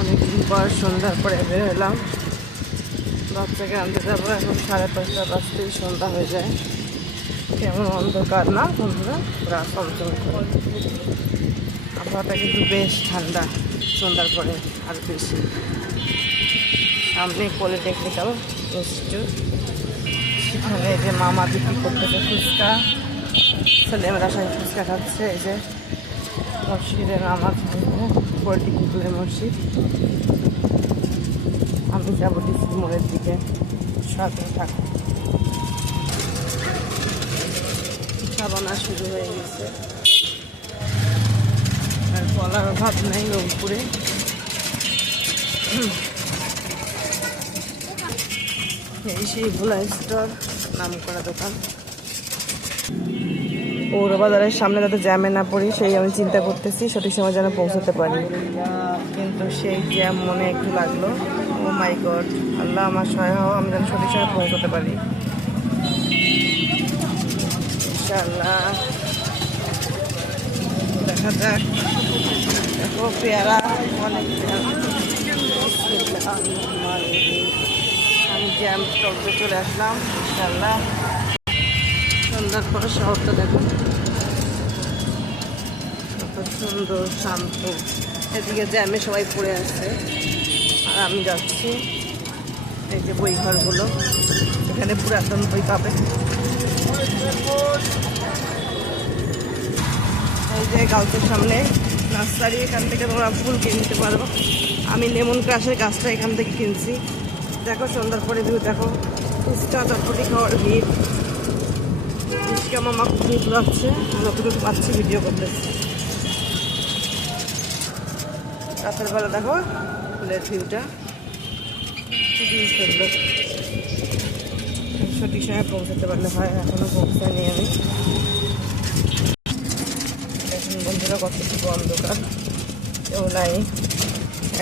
অনেকদিন পর সন্ধ্যার পরে বের হলাম, বাচ্চাকে আনতে যাবো। এখন 5:30 বাজতেই সন্ধ্যা হয়ে যায়। কেমন অন্ধকার না বন্ধুরা, পুরা চমচম করে। আবহাওয়াটা কিন্তু বেশ ঠান্ডা সন্ধ্যার পরে, আর বেশি। সামনে পলিটেকনিক্যাল ইনস্টিটিউট, সেখানে যে মামা বিক্রি করতেছে ফুচকা, ছেলেমেয়েরা সবাই ফুচকা খাচ্ছে। এই যে মসজিদের নামাজ পলিটেকনিক্যালের মসজিদ। আমি যাবো ডিসি মোড়ের দিকে, সাথে থাকো। পিঠা বানা শুরু হয়ে গেছে, আর বলার অভাব নেই রংপুরে। এই সেই ভোলা স্টোর, নাম করা দোকান। পৌরবাজারের সামনে যাতে জ্যামে না পড়ি, সেই আমি চিন্তা করতেছি, সঠিক সময় যেন পৌঁছতে পারি। কিন্তু সেই জ্যাম মনে একটু লাগলো। ও মাই গড, আল্লাহ আমার সহায় হও, আমি যেন সঠিক সময় পৌঁছতে পারি ইনশাআল্লাহ। দেখা যাক। দেখো পেয়ারা, অনেক আমি জ্যাম টপে চলে আসলাম ইনশাআল্লাহ। সন্ধ্যার পরে শহরটা দেখো কত সুন্দর শান্ত। এদিকে জ্যামে সবাই পড়ে আছে, আর আমি যাচ্ছি। এই যে বই ঘরগুলো, এখানে পুরাতন বই পাবে। এই যে গাছের সামনে নার্সারি, এখান থেকে তোমরা ফুল কিনতে পারো। আমি লেমন ক্রাশের গাছটা এখান থেকে কিনছি। দেখো সন্ধ্যার পরে ভিউ দেখো, ফুচকা চটপটি খাওয়ার ভিড়। ফুচকা মামা খুব লাগছে, আমরা দুটো পাচ্ছি ভিডিও করতেছি। রাতের বেলা দেখো ফুলের ভিউটা খুবই সুন্দর। সঠিক সময় পৌঁছাতে পারলে হয়, এখনো পৌঁছায়নি আমি। এখন বন্ধুরা কতটুকু অন্ধকার, কেউ নাই,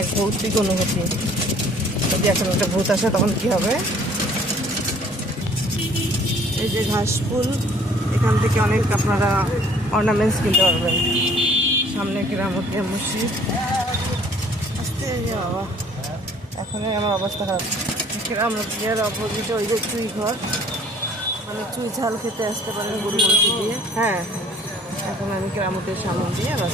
এক ভৌতিক অনুভূতি। যদি এখন একটা ভূত আসে তখন কি হবে। এই যে ঘাস ফুল, এখান থেকে অনেক আপনারা অর্নামেন্টস কিনতে পারবেন। সামনে কেরামতিয়া মসজিদ। আসতে বাবা, এখন আমার অবস্থা খারাপ। কেরামতিয়ার অপোজিটে ওই যে চুই ঘর, মানে চুই ঝাল খেতে আসতে পারেন গরু মাংস দিয়ে। হ্যাঁ, এখন আমি কেরামতের সামনে দিয়ে আবার